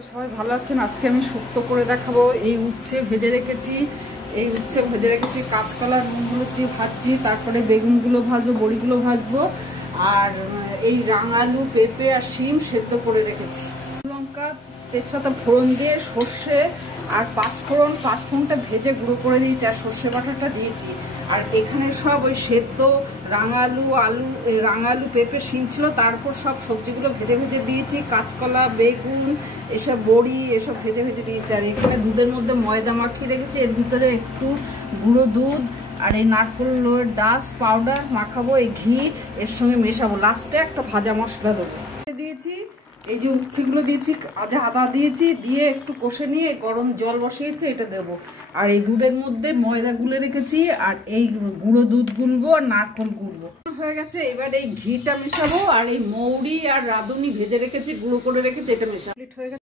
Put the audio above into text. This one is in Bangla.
আপনারা সবাই ভালো আছেন। আজকে আমি শুক্তো করে দেখাবো। এই উচ্ছে ভেজে রেখেছি, কাঁচকলা নুন হলুদ দিয়ে ভাজছি, তারপরে বেগুনগুলো ভাজবো, বড়িগুলো ভাজবো, আর এই রাঙালু পেঁপে আর শিম সেদ্ধ করে রেখেছি। লঙ্কা তেজপাতা ফোড়ন দিয়ে সর্ষে আর পাঁচফোড়নটা ভেজে গুঁড়ো করে দিয়েছি, আর সর্ষে বাটাটা দিয়েছি। আর এখানে সব ওই সেদ্ধ রাঙালু পেঁপে শিম ছিল, তারপর সব সবজিগুলো ভেজে ভেজে দিয়েছি, কাঁচকলা বেগুন এসব বড়ি এসব ভেজে ভেজে দিয়েছি। আর এখানে দুধের মধ্যে ময়দা মাখিয়ে রেখেছি, এর ভিতরে একটু গুঁড়ো দুধ আর এই নারকেলের ডাস্ট পাউডার মাখাবো, এই ঘি এর সঙ্গে মেশাবো, লাস্টে একটা ভাজা মশলা দেবো। দিয়েছি এই যে উচ্ছেগুলো দিয়েছি, আদা দিয়েছি, দিয়ে একটু কষে নিয়ে গরম জল বসিয়েছি, এটা দেবো। আর এই দুধের মধ্যে ময়দা গুলে রেখেছি, আর এই গুঁড়ো দুধ গুলবো আর নারকেল গুলবো। হয়ে গেছে, এবার এই ঘিটা মেশাবো, আর এই মৌরি আর রাঁধুনি ভেজে রেখেছি, গুঁড়ো করে রেখেছি, এটা মেশাবো। হয়ে গেছে।